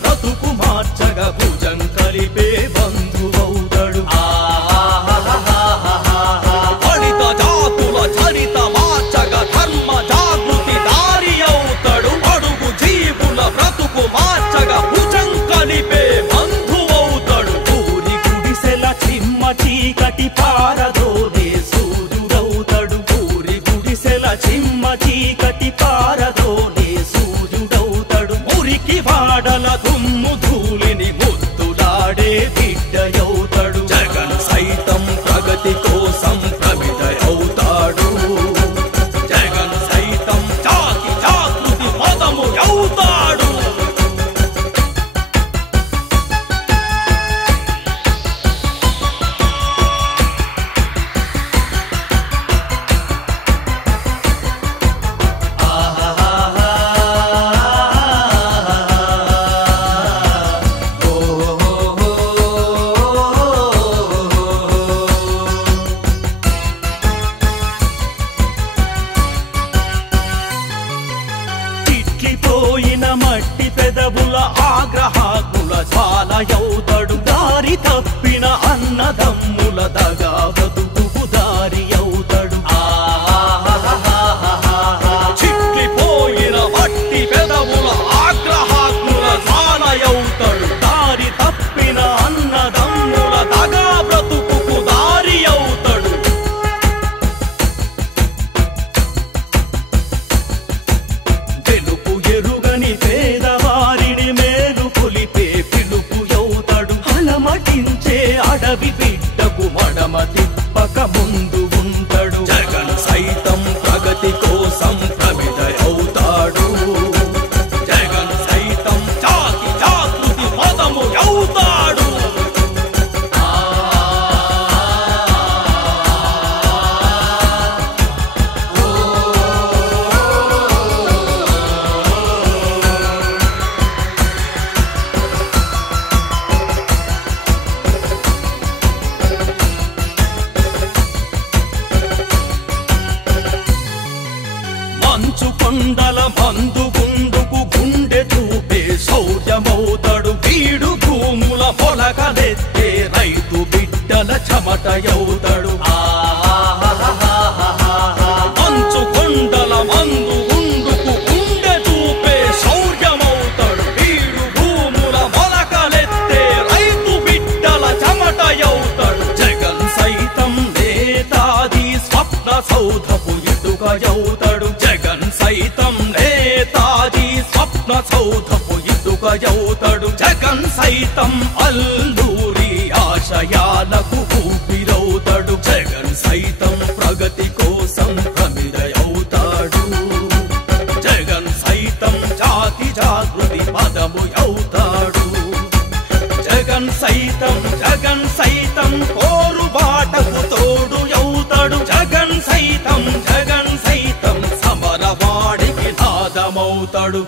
బ్రతుకు మార్చగా భుజం కలిపే బంధువౌతడు ఫలిత జాతుల చరిత మార్చగా ధర్మ జాగృతి దారి అవుతాడు అడుగు జీవుల బ్రతుకు మార్చగా భుజం కలిపే బంధువౌతడు ఊరి గుడిసెల చిమ్మ చీకటి పారదోలే సూర్యుడవుతాడు ఊరి గుడిసెల చిమ్మ చీకటి పారదోలే సూర్యుడవుతాడు మురికి వాడల దుమ్ము ధూళిని ముద్దులాడే బిడ్డయవుతాడు జగన్ సైతం ప్రగతి కోసం ప్రమిద అవుతాడు జగన్ సైతం జాతి జాగృతి పదము అవుతాడు చిట్లిపోయిన మట్టి పెదవుల ఆగ్రహాకుల జ్వాలయవుతాడు దారి తప్పిన అన్నదమ్ముల దగా బ్రతుకు దారి అవుతాడు చిట్లిపోయిన మట్టి పెదవుల ఆగ్రహాకుల జ్వాలయవుతాడు దారి తప్పిన అన్నదమ్ముల దగా బ్రతుకు దారి అవుతాడు తెలుపు ఎరుగని పేదవారిని మేలు కొలిపే పిలుపు అవుతాడు అలమటించే అడవి బిడ్డకు మడమ తిప్పక ముందు ఉంటాడు జగన్ సైతం ప్రగతి కోసం ప్రమిద అవుతాడు జగన్ సైతం జాతి జాగృతి పదము అవుతాడు మంచు కొండల మందు గుండుకు గుండె చూపే శౌర్యమవుతాడు వీడు భూముల పొలకలెత్తే రైతు బిడ్డల చెమటయవుతాడు మంచు కొండల మందు గుండుకు గుండె చూపే శౌర్యమవుతాడు వీడు భూముల పొలకలెత్తే రైతు బిడ్డల చెమటయవుతాడు జగన్ సైతం నేతాది స్వప్న సౌధపు ఇటుకయవుతాడు జగన్ సైతం నేతాజీ స్వప్న సౌధపు ఇటుకయవుతాడు జగన్ సైతం అల్లూరి ఆశయాలకు ఊపిరవుతాడు జగన్ సైతం ప్రగతి కోసం ప్రమిదయవుతాడు జగన్ సైతం జాతి జాగృతి పదము అవుతాడు జగన్ సైతం కోరుబాటకు తోడు అవుతాడు జగన్ సైతం సమరవాడికి నాదమవుతాడు